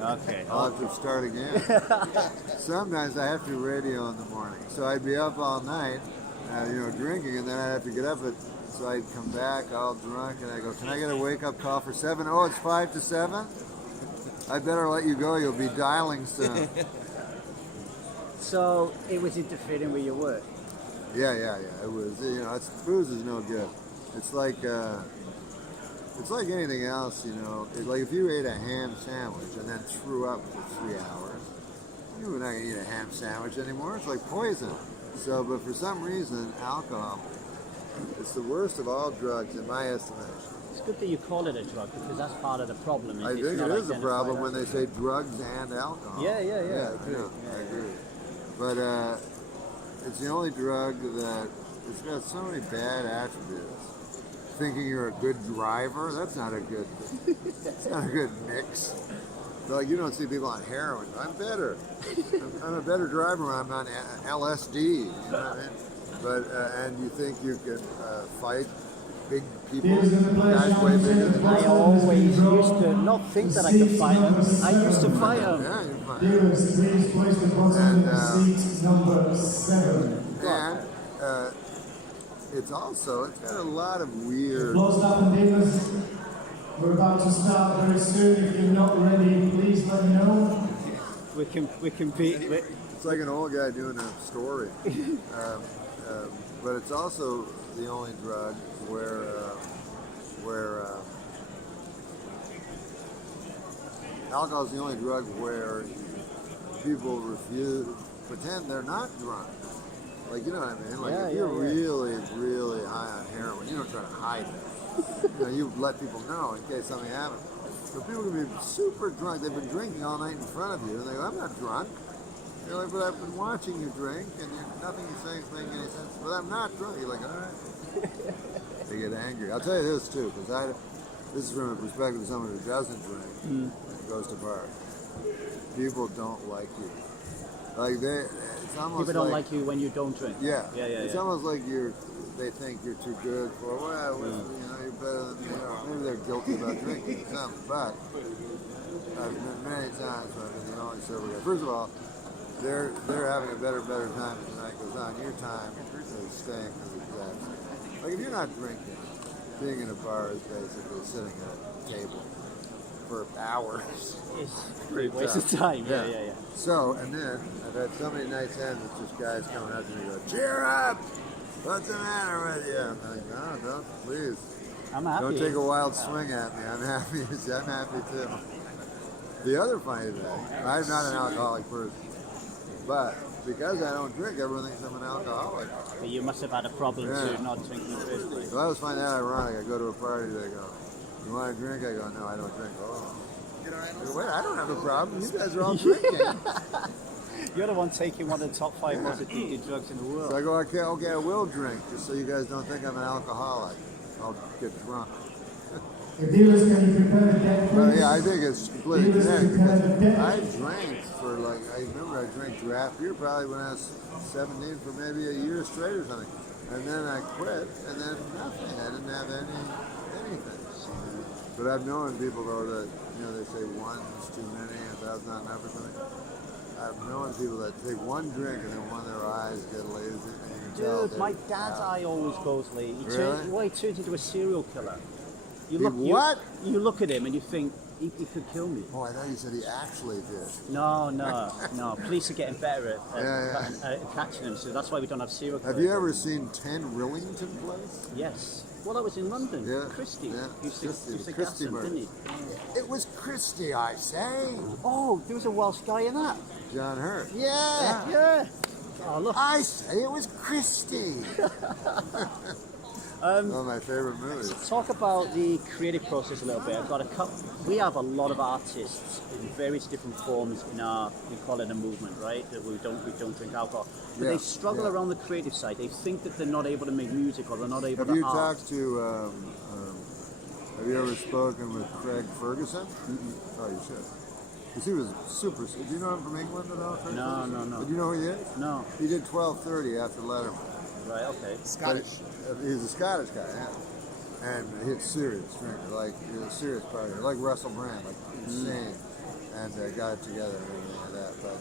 Okay. I'll have to start again. Sometimes I have to radio in the morning, so I'd be up all night, drinking, and then I'd have to get up so I'd come back all drunk, and I go, "Can I get a wake-up call for 7? Oh, it's 5 to 7. I better let you go. You'll be dialing soon." So it was interfering with your work. Yeah. It was. Booze is no good. It's like anything else. Like if you ate a ham sandwich and then threw up for 3 hours, you're not gonna eat a ham sandwich anymore. It's like poison. So, but for some reason, alcohol, it's the worst of all drugs in my estimation. It's good that you call it a drug because that's part of the problem. I think it is a problem when they say drugs and alcohol. Yeah. I agree. But it's the only drug that it's got so many bad attributes. Thinking you're a good driver, that's not a good mix. Like you don't see people on heroin. I'm better. I'm a better driver when I'm on LSD. You know what I mean? But and you think you can fight big people, guys way bigger than you. I always used to not think that I could fight them. I used to fight them. Yeah, you fight. And it's got a lot of weird. We're about to start very soon. If you're not ready, please let me know. We can beat. It's like an old guy doing a story. But it's also the only drug where alcohol is the only drug where people pretend they're not drunk. Like, you know what I mean? Like, if you're really, really high on heroin, you don't try to hide it. You let people know in case something happens. So people can be super drunk. They've been drinking all night in front of you, and they go, "I'm not drunk." You're like, "But I've been watching you drink, and nothing you're saying is making any sense." "But I'm not drunk." You're like, "All right." They get angry. I'll tell you this too, because this is from a perspective of someone who doesn't drink and goes to bars. People don't like you. Like it's almost people don't like you when you don't drink. Yeah. It's almost like they think you're too good for. Well, you're better than me. Maybe they're guilty about drinking some, but I've been many times when I've been the only sober guy. First of all, they're having a better time as the night goes on. Your time is staying as exact. Like if you're not drinking, being in a bar is basically sitting at a table for hours. It's a waste of time. Yeah. So, and then I've had so many nights ends with just guys coming up to me and go, "Cheer up! What's the matter with you?" I'm like, "No, please. I'm happy. Don't take a wild swing at me. I'm happy. I'm happy too." The other funny thing, I'm not an alcoholic person, but because I don't drink, everyone thinks I'm an alcoholic. But you must have had a problem to not drink in the first place. So I always find that ironic. I go to a party, they go, "You want to drink?" I go, "No, I don't drink." "Oh. Wait, I don't have a problem. You guys are all drinking." You're the one taking one of the top 5 most addictive drugs in the world. So I go, okay, I will drink, just so you guys don't think I'm an alcoholic. I'll get drunk. The dealers, can you prepare the deck, But yeah, I think it's completely connected. Because I drank for I remember I drank draft beer probably when I was 17 for maybe a year straight or something. And then I quit, and then nothing. I didn't have anything. But I've known people though that, they say one's too many, 1,000 not enough or something. I've known people that take one drink and then one of their eyes get lazy. And you can tell my dad's eye always goes lazy. He turns into a serial killer. You look at him and you think, he could kill me. Oh, I thought you said he actually did. No. Police are getting better at catching him, so that's why we don't have serial killers. Have you ever seen 10 Rillington Place? Yes. Well, that was in London. Yeah. Christie. Yeah. Used to Christie gas them, didn't he? It was Christie, I say. Oh, there was a Welsh guy in that. John Hurt. Yeah. Oh, look. I say it was Christie. One of my favorite movies. Talk about the creative process a little bit. We have a lot of artists in various different forms in we call it a movement, right? That we don't drink alcohol. But they struggle around the creative side. They think that they're not able to make music or they're not able to Have you talked to, have you ever spoken with Craig Ferguson? Oh, you should. Because he was super, do you know him from England at all? No. Do you know who he is? No. He did 12:30 after Letterman. Right, okay. Scottish. He's a Scottish guy, yeah. And he's serious drinker, he's a serious partier, like Russell Brand, like insane. and got it together and everything like that. But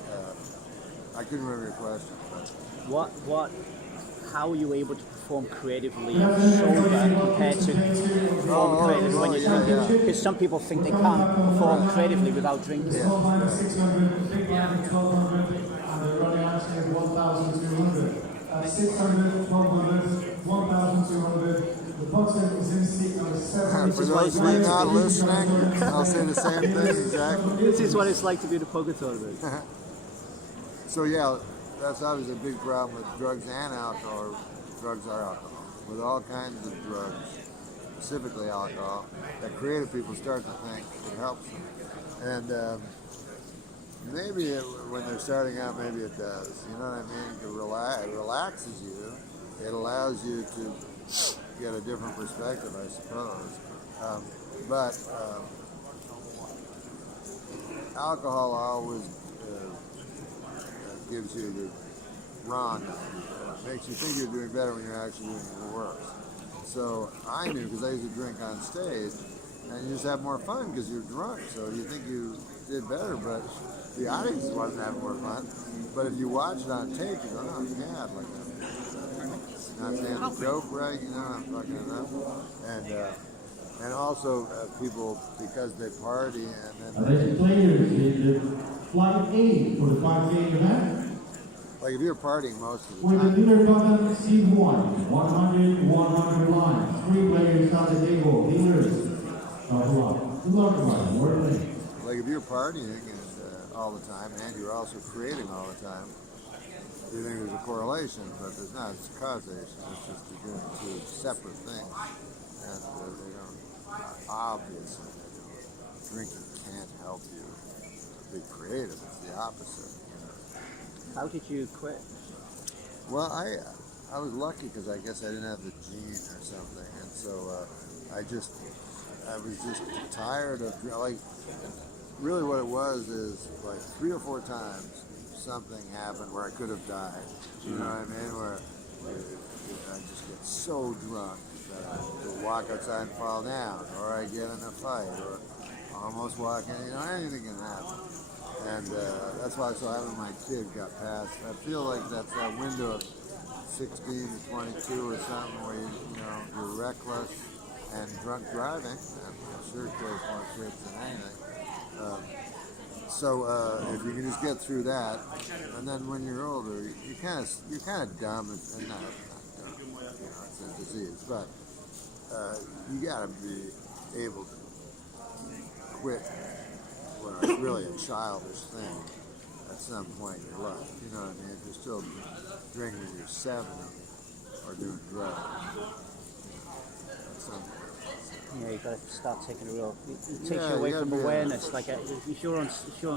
I couldn't remember your question. But How are you able to perform creatively sober compared to perform creatively when you're drinking? Because some people think they can't perform creatively without drinking. It's 600, big line at 1200, and the running action is 1200. 600, 1200, 1200. The bottom is in seat number 7. For those of you not listening, I'll say the same thing exactly. This is what it's like to be in a poker tournament. So yeah, that's obviously a big problem with drugs and alcohol. Drugs are alcohol. With all kinds of drugs, specifically alcohol, that creative people start to think it helps them. And maybe when they're starting out, maybe it does. You know what I mean? It relaxes you. It allows you to get a different perspective, I suppose. But alcohol always gives you the wrong idea. It makes you think you're doing better when you're actually doing worse. So I knew, because I used to drink on stage, and you just have more fun because you're drunk. So you think you did better, but the audience wasn't having more fun. But if you watch it on tape, you go, oh, God, like that. Not saying the joke right, you know, I'm fucking it up. And also people, because they party and then Flight A for the 5K event. like if you're partying most of the With the time. dealer button C1, 100 line. 3 players on the table. Dealers. Good luck, everybody. Like if you're partying and all the time, and you're also creating all the time, you think there's a correlation, but there's not. It's causation. It's just you're doing two separate things, and they don't. Obviously, drinking can't help you be creative. It's the opposite. You know? How did you quit? Well, I was lucky because I guess I didn't have the gene or something, and so I was just tired of like. Really, what it was is like 3 or 4 times something happened where I could have died. You know what I mean? Where I just get so drunk that I would walk outside and fall down, or I get in a fight, or almost walk in. You know, anything can happen. And that's why I was so happy when my kid got passed. I feel like that's that window of 16 to 22 or something where you're reckless and drunk driving. And I'm sure it kills more kids than anything. So if you can just get through that, and then when you're older, you're kind of dumb, and not dumb, it's a disease, but you got to be able to quit what is really a childish thing at some point in your life. You know what I mean? If you're still drinking when you're 70 or doing drugs, at some point. Yeah, you got to start taking a real. It takes you away from awareness. Like if you're on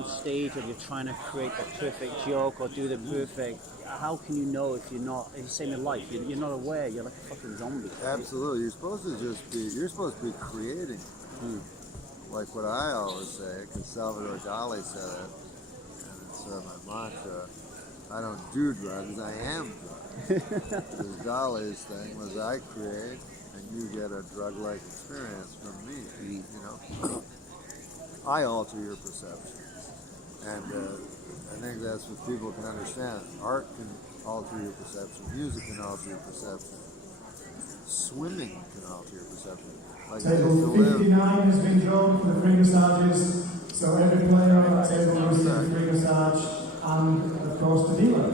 stage and you're trying to create the perfect joke or do the perfect, how can you know if you're not? It's the same in life. You're not aware. You're like a fucking zombie. Absolutely. You're supposed to just be. You're supposed to be creating. Like what I always say, because Salvador Dali said it, and it's my mantra. I don't do drugs. I am drugs. Because Dali's thing was I create. And you get a drug-like experience from me. You know, I alter your perception, and I think that's what people can understand. Art can alter your perception. Music can alter your perception. Swimming can alter your perception. Like table 59 has been drawn for the free massages, so every player on that table receives a free massage, and of course the dealer.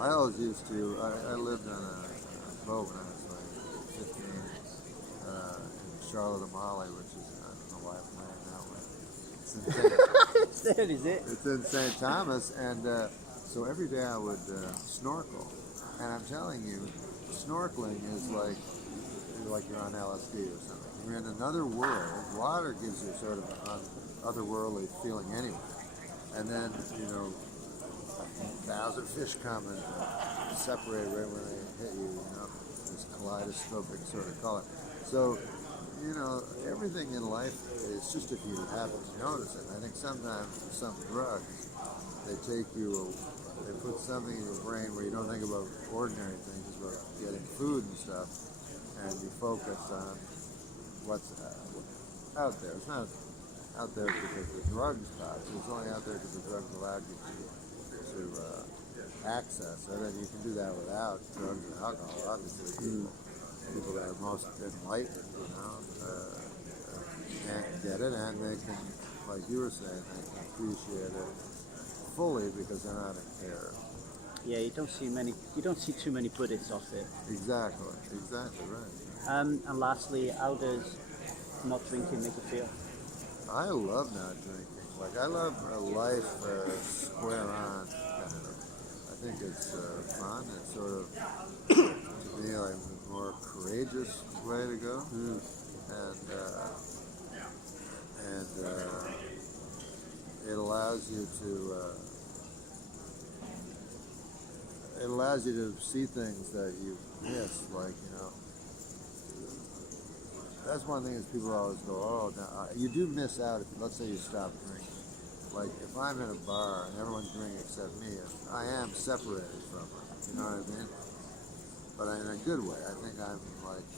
I always used to. I lived on a boat when I was 15 in Charlotte, Amali, which is, I don't know why I'm playing that way. It's in That is it. It's in St. Thomas, and so every day I would snorkel. And I'm telling you, snorkeling is like you're on LSD or something. You're in another world. Water gives you sort of an otherworldly feeling anyway. And then, 1,000 fish come and separate right when they hit you, this kaleidoscopic sort of color. So, everything in life is just if you happen to notice it. I think sometimes with some drugs, they put something in your brain where you don't think about ordinary things, about getting food and stuff, and you focus on what's out there. It's not out there because the drugs cost. It's only out there because the drugs allowed you to access it, and you can do that without drugs and alcohol. Obviously, people that are most enlightened, can't get it, and they can, like you were saying, they can appreciate it fully because they're not impaired. Yeah, you don't see too many Buddhists off it. Exactly right. And lastly, how does not drinking make you feel? I love not drinking. Like, I love a life square on, kind of. I think it's fun. It's sort of, to me, like a more courageous way to go. And it allows you to see things that you miss, like, that's one thing is people always go, oh, now, you do miss out if, let's say, you stop drinking. Like, if I'm in a bar and everyone's drinking except me, I am separated from it, you know what I mean? But in a good way. I think I'm like,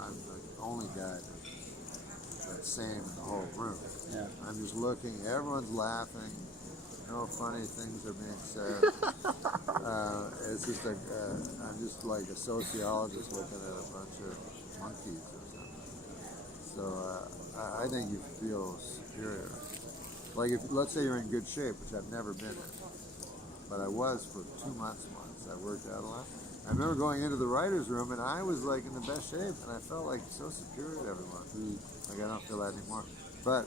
I'm the only guy that's sane in the whole room. Yeah. I'm just looking, everyone's laughing, no funny things are being said. It's just like, I'm just like a sociologist looking at a bunch of monkeys or something. So I think you feel superior. Like, if, let's say you're in good shape, which I've never been in, but I was for 2 months once. I worked out a lot. I remember going into the writer's room, and I was like in the best shape, and I felt like so superior to everyone. Like, I don't feel that anymore. But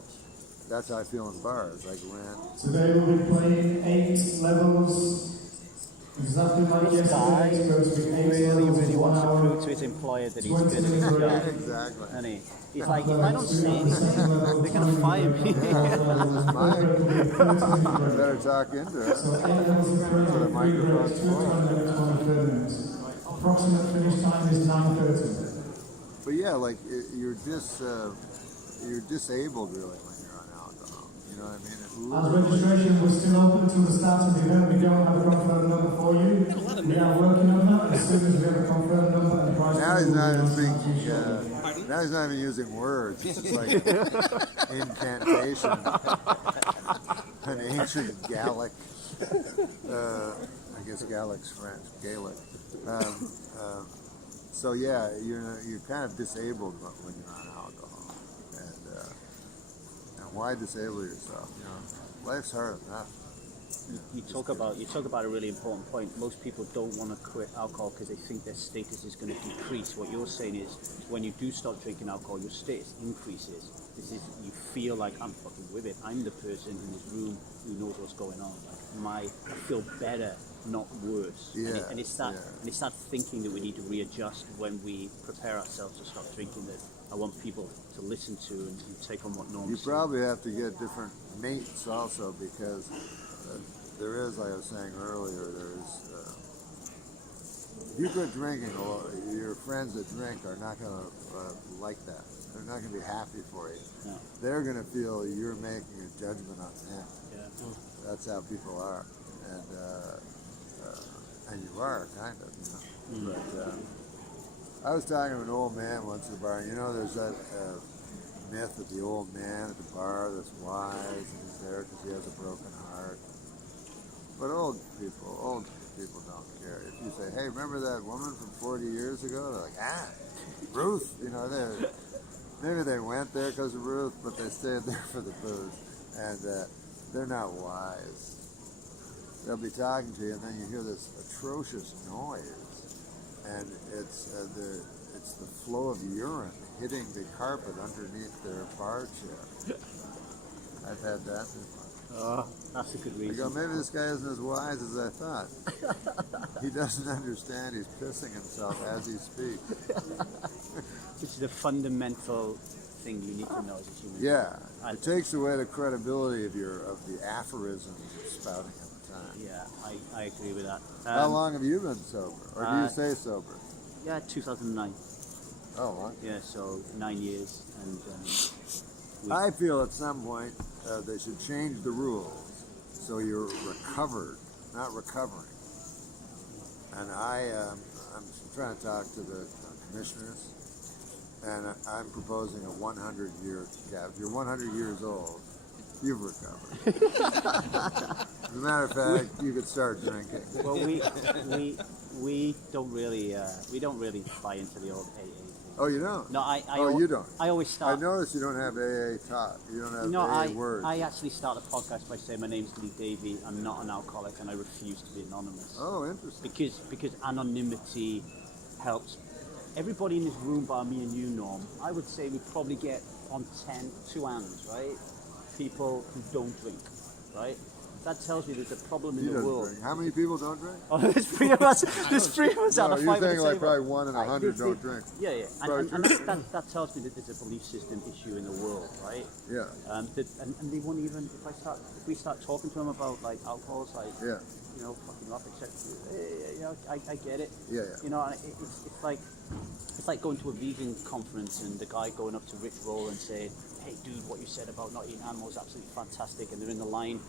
that's how I feel in bars. Like when Today we'll be playing 8 levels. Exactly like yesterday. It's going to be 8 levels Really in 1 wants to hour. prove to his employer that he's good at his job. exactly. And he's like, if I don't say anything, they're going to fire me. I better talk into it. So 8 levels in Put a the microphone for. Approximate finish time is 9:30. But yeah, like you're disabled really when you're on alcohol. You know what I mean? As registration was still open until the start of the event, we don't have a confirmed number for you. We are working on that. As soon as we have a confirmed number and price, Now he's not even thinking. Now he's not even using words. It's just like incantation. An ancient Gallic. I guess Gallic's French. Gaelic. So yeah, you're kind of disabled when you're on alcohol, and why disable yourself? Life's hard enough. You talk about a really important point. Most people don't want to quit alcohol because they think their status is going to decrease. What you're saying is, when you do start drinking alcohol, your status increases. You feel like I'm fucking with it. I'm the person in this room who knows what's going on. Like I feel better, not worse. Yeah. And it's that thinking that we need to readjust when we prepare ourselves to stop drinking. That I want people to listen to and take on what norms. You probably have to get different mates also, because there is, like I was saying earlier, if you quit drinking, your friends that drink are not going to like that. They're not going to be happy for you. No. They're going to feel you're making a judgment on them. Yeah. That's how people are, and you are kind of, But I was talking to an old man once at the bar. There's that myth of the old man at the bar that's wise and he's there because he has a broken heart. But old people don't care. If you say, "Hey, remember that woman from 40 years ago?" They're like, Ruth. Maybe they went there because of Ruth, but they stayed there for the booze, and they're not wise. They'll be talking to you, and then you hear this atrocious noise, and it's the flow of urine hitting the carpet underneath their bar chair. I've had that before. Oh, that's a good I reason. go, maybe this guy isn't as wise as I thought. He doesn't understand. He's pissing himself as he speaks. Which is a fundamental thing you need to know as a human. Yeah, it takes away the credibility of the aphorism you're spouting at the time. Yeah, I agree with that. How long have you been sober, or do you say sober? Yeah, 2009. Oh, what? Yeah, so 9 years, and I feel at some point they should change the rules so you're recovered, not recovering. And I'm trying to talk to the commissioners And I'm proposing a 100-year cap. If you're 100 years old, you've recovered. As a matter of fact, you could start drinking. Well, we don't really buy into the old AA thing. Oh, you don't? No, you don't. I always start. I noticed you don't have AA talk. You don't have No, AA words. I actually start a podcast by saying my name's Lee Davey. I'm not an alcoholic, and I refuse to be anonymous. Oh, interesting. Because anonymity helps. Everybody in this room, bar me and you, Norm, I would say we probably get on 2 hands, right? People who don't drink, right? That tells you there's a problem in You the don't world. drink. How many people don't drink? Oh, there's 3 of us. There's 3 of us out of 5 you're at the saying like table. probably 1 in 100 don't drink. Yeah, yeah. Probably And that tells me that there's a belief system issue in the world, right? Yeah. And they won't even, if we start talking to them about like alcohol, it's like, Yeah. you know, fucking off, except, you know, I get it. Yeah, yeah. You know, and it's like going to a vegan conference and the guy going up to Rich Roll and saying, hey dude, what you said about not eating animals is absolutely fantastic, and they're in the line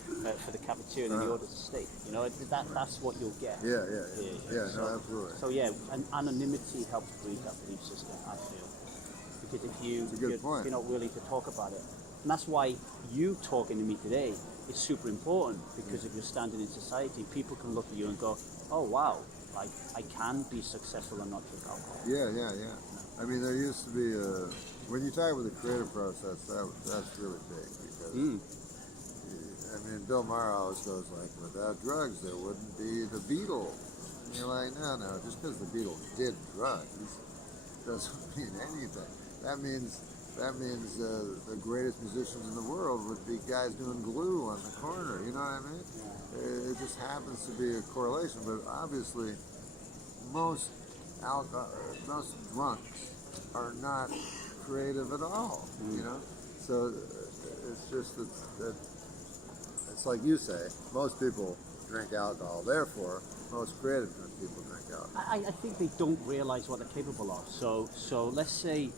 for the cafeteria and then he orders a steak. You know, that's what you'll get. Yeah, So, no, absolutely. So yeah, and anonymity helps breed that belief system, I feel. Because if you're not willing to talk about it, and that's why you talking to me today is super important, because if you're standing in society, people can look at you and go, oh wow, like I can be successful and not drink alcohol. Yeah. I mean, there used to be when you talk about the creative process, that's really big, because I mean, Bill Maher always goes like, without drugs there wouldn't be the Beatles. And you're like, no, just because the Beatles did drugs doesn't mean anything. That means the greatest musicians in the world would be guys doing glue on the corner. You know what I mean? It just happens to be a correlation, but obviously most drunks are not creative at all. You know, so it's just that it's like you say, most people drink alcohol. Therefore, most creative people drink alcohol. I think they don't realize what they're capable of. So let's say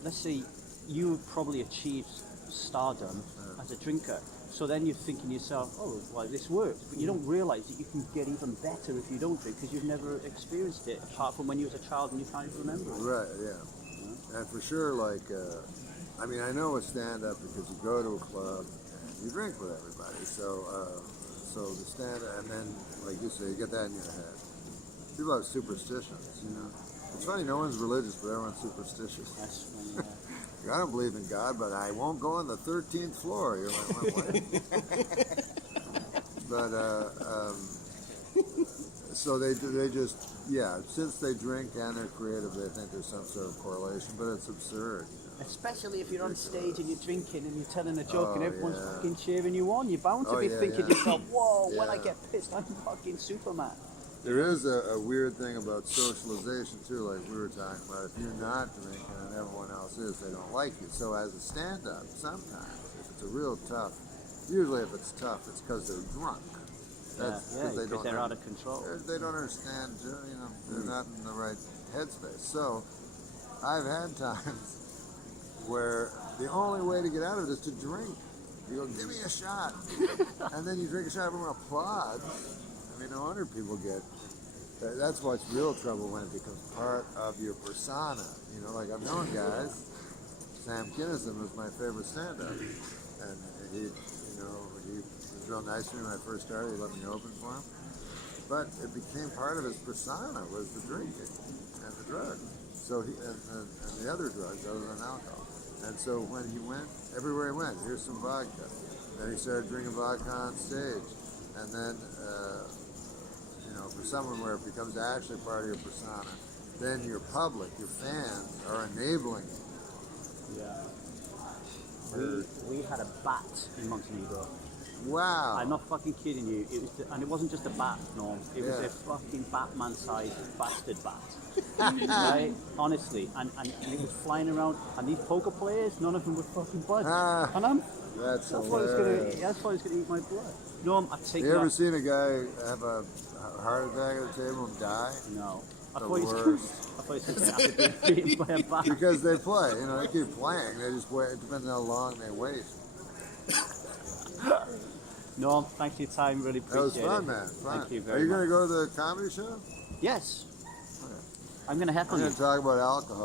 you probably achieved stardom as a drinker. So then you're thinking to yourself, oh, well, this works. But you don't realize that you can get even better if you don't drink, because you've never experienced it, apart from when you was a child and you can't even remember it. Right, yeah. And for sure, like, I mean, I know with stand-up, because you go to a club and you drink with everybody. So the stand-up, and then, like you say, you get that in your head. People have superstitions, you know. It's funny, no one's religious, but everyone's superstitious. That's when, I don't believe in God, but I won't go on the 13th floor. You're like, what? But so they just, since they drink and they're creative, they think there's some sort of correlation, but it's absurd. You know? especially if you're on stage and you're drinking and you're telling a joke and everyone's yeah. fucking cheering you on, you're bound to be thinking to yourself, whoa, when I get pissed, I'm fucking Superman. There is a weird thing about socialization too, like we were talking about. If you're not drinking and everyone else is, they don't like you. So as a stand-up, sometimes, if it's a real tough, usually if it's tough, it's because they're drunk. That's because they're out of control. They don't understand, you know, they're not in the right headspace. So I've had times where the only way to get out of it is to drink. You go, give me a shot. And then you drink a shot, everyone applauds. I mean, no wonder people get. That's what's real trouble, when it becomes part of your persona. You know, like I've known guys. Sam Kinison was my favorite stand-up, and he was real nice to me when I first started. He let me open for him. But it became part of his persona, was the drinking and the drugs. So and the other drugs other than alcohol. And so when he went, everywhere he went, here's some vodka. Then he started drinking vodka on stage, and then. For someone where it becomes actually part of your persona, then your public, your fans, are enabling you. Yeah. We had a bat in Montenegro. Wow. I'm not fucking kidding you. And it wasn't just a bat, Norm. It was a fucking Batman-sized bastard bat. Right? Honestly. And it was flying around. And these poker players, none of them would fucking budge. And that's I thought it was going to eat my blood. Norm, I take You ever seen a guy have a heart attack at the table and die? No. I The thought he was going to have to be beaten by a bat. Because they play. You know, they keep playing. They just wait. It depends on how long they wait. Norm, thanks for your time. Really appreciate it. That was fun, man. Fun. Thank you Are very you much. going to go to the comedy show? Yes. Okay. I'm going to heckle I'm you. going to talk about alcohol.